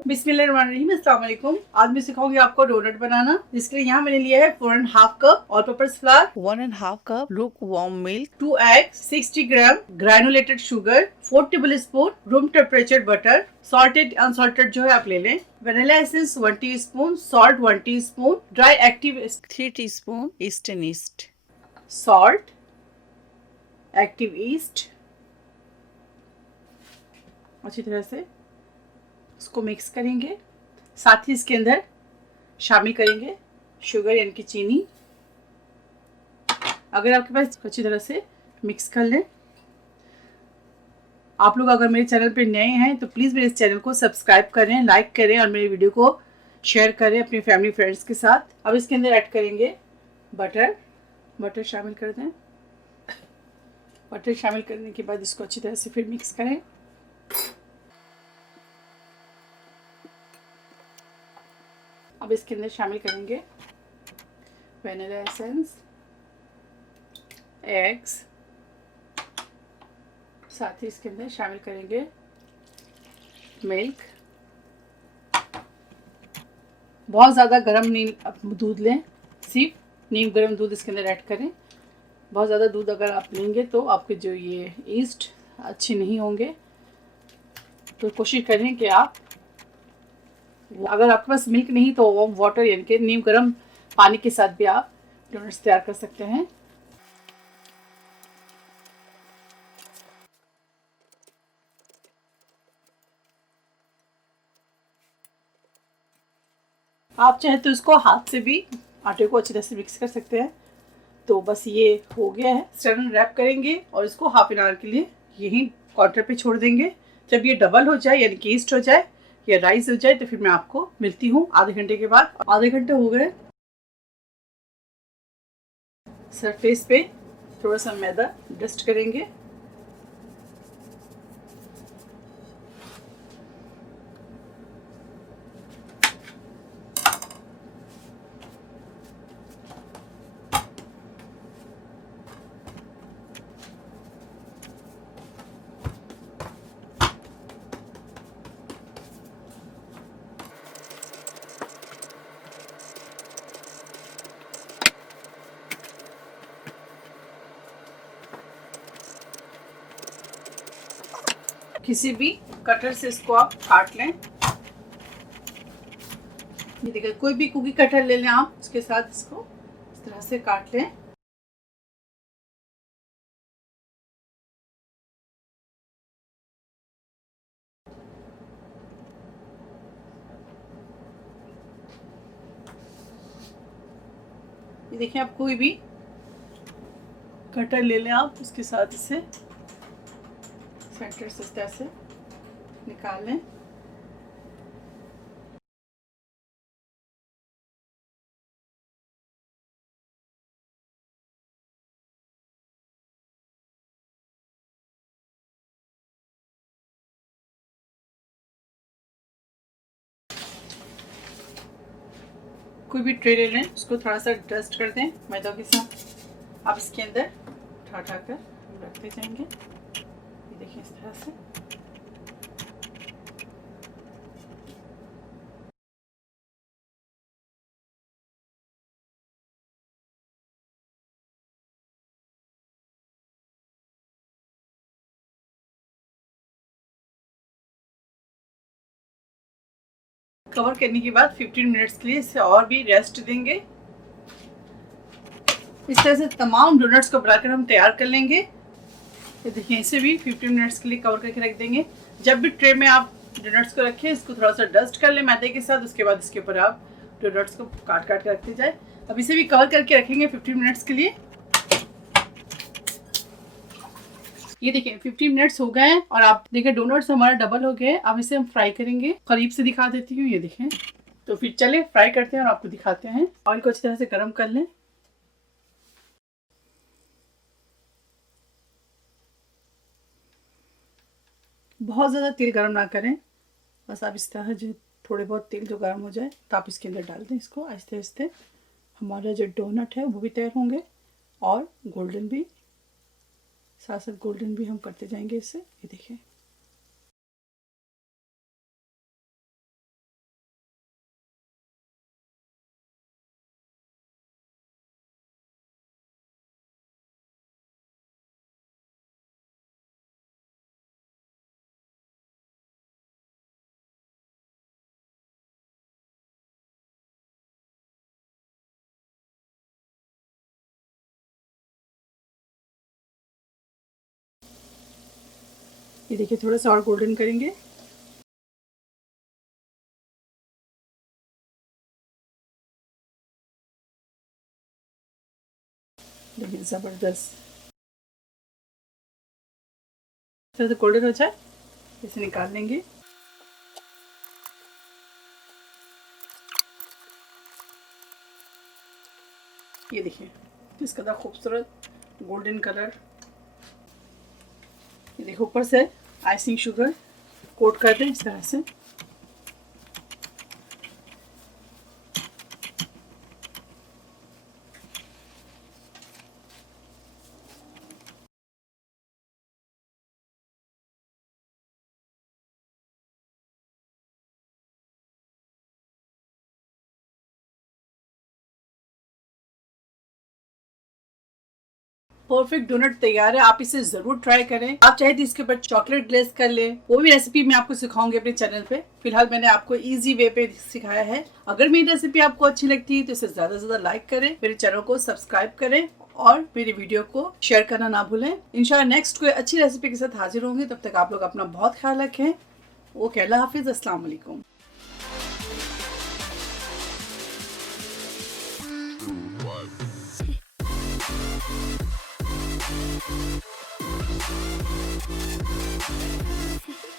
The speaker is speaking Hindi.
बिस्मिल्लाहिर्रहमानिर्रहीम, अस्सलाम वालेकुम। आज मैं सिखाऊंगी आपको डोनट बनाना, जिसके लिए यहाँ मैंने लिया है 4.5 cup all purpose flour, 1.5 cup lukewarm milk, 2 egg, 60 gram granulated sugar, 4 tablespoon room temperature butter, salted unsalted जो है आप ले लें, vanilla essence 1 teaspoon, salt 1 teaspoon, dry active 3 teaspoon, ईस्टर्न ईस्ट, सॉल्ट, एक्टिव ईस्ट, अच्छी तरह से इसको मिक्स करेंगे। साथ ही इसके अंदर शामिल करेंगे शुगर यानी कि चीनी। अगर आपके पास अच्छी तरह से मिक्स कर लें। आप लोग अगर मेरे चैनल पे नए हैं तो प्लीज़ मेरे इस चैनल को सब्सक्राइब करें, लाइक करें और मेरी वीडियो को शेयर करें अपनी फैमिली फ्रेंड्स के साथ। अब इसके अंदर ऐड करेंगे बटर शामिल कर दें। बटर शामिल करने के बाद इसको अच्छी तरह से फिर मिक्स करें। अब इसके अंदर शामिल करेंगे वनीला एसेंस, एग्स, साथ ही इसके अंदर शामिल करेंगे मिल्क। बहुत ज़्यादा गर्म नीम दूध लें, सिर्फ नीम गर्म दूध इसके अंदर ऐड करें। बहुत ज़्यादा दूध अगर आप लेंगे तो आपके जो ये ईस्ट अच्छे नहीं होंगे, तो कोशिश करें कि आप, अगर आपके पास मिल्क नहीं तो वार्म वाटर यानी कि नीम गर्म पानी के साथ भी आप डोनट्स तैयार कर सकते हैं। आप चाहे तो इसको हाथ से भी आटे को अच्छी तरह से मिक्स कर सकते हैं। तो बस ये हो गया है। स्टर्न रैप करेंगे और इसको हाफ एन आवर के लिए यहीं काउंटर पे छोड़ देंगे। जब ये डबल हो जाए यानी कि ईस्ट हो जाए या राइस हो जाए तो फिर मैं आपको मिलती हूँ आधे घंटे के बाद। आधे घंटे हो गए। सरफेस पे थोड़ा सा मैदा डस्ट करेंगे। किसी भी कटर से इसको आप काट लें। ये देखिए, कोई भी कुकी कटर ले लें आप, उसके साथ इसको इस तरह से काट लें। ये देखिए, आप कोई भी कटर ले लें आप, उसके साथ इसे सेंटर से इस तरह से निकाल लें। कोई भी ट्रे ले लें, उसको थोड़ा सा डस्ट कर दें मैदा के साथ। आप इसके अंदर उठा कर रखते जाएंगे। ये देखिए, इस तरह से। कवर करने के बाद 15 मिनट्स के लिए इसे और भी रेस्ट देंगे। इस तरह से तमाम डोनट्स को बनाकर हम तैयार कर लेंगे। ये देखिए, इसे भी 15 मिनट्स के लिए कवर करके रख देंगे। जब भी ट्रे में आप डोनट्स को रखें, इसको थोड़ा सा डस्ट कर लें मैदे के साथ। उसके बाद इसके ऊपर आप डोनट्स को काट काट के रखते जाए। अब इसे भी कवर करके रखेंगे 15 मिनट्स के लिए। ये देखिए, 15 मिनट्स हो गए हैं और आप देखिए डोनट्स हमारा डबल हो गए। अब इसे हम फ्राई करेंगे। करीब से दिखा देती हूँ, ये देखें। तो फिर चले फ्राई करते हैं और आपको दिखाते हैं। ऑयल को अच्छी तरह से गर्म कर लें। बहुत ज़्यादा तेल गर्म ना करें, बस आप इस तरह जो थोड़े बहुत तेल जो गर्म हो जाए तो आप इसके अंदर डाल दें इसको आहिस्ते आहिस्ते। हमारा जो डोनट है वो भी तैयार होंगे और गोल्डन भी, साथ साथ गोल्डन भी हम करते जाएंगे इससे। ये देखिए। ये देखिए थोड़ा सा और गोल्डन करेंगे। देखिए ज़बरदस्त, थोड़ा सा गोल्डन हो जाए इसे निकाल लेंगे। ये देखिए किस कदर खूबसूरत गोल्डन कलर। ये देखो ऊपर से आइसिंग शुगर कोट कर दें इस तरह से। परफेक्ट डोनट तैयार है, आप इसे जरूर ट्राई करें। आप चाहे तो इसके ऊपर चॉकलेट ग्लेस कर ले, वो भी रेसिपी मैं आपको सिखाऊंगी अपने चैनल पे। फिलहाल मैंने आपको इजी वे पे सिखाया है। अगर मेरी रेसिपी आपको अच्छी लगती है तो इसे ज्यादा से ज्यादा लाइक करें, मेरे चैनल को सब्सक्राइब करें और मेरी वीडियो को शेयर करना ना भूलें। इंशाल्लाह नेक्स्ट कोई अच्छी रेसिपी के साथ हाजिर होंगे, तब तक आप लोग अपना बहुत ख्याल रखें। ओके, अल्लाह हाफिज, अस्सलाम वालेकुम।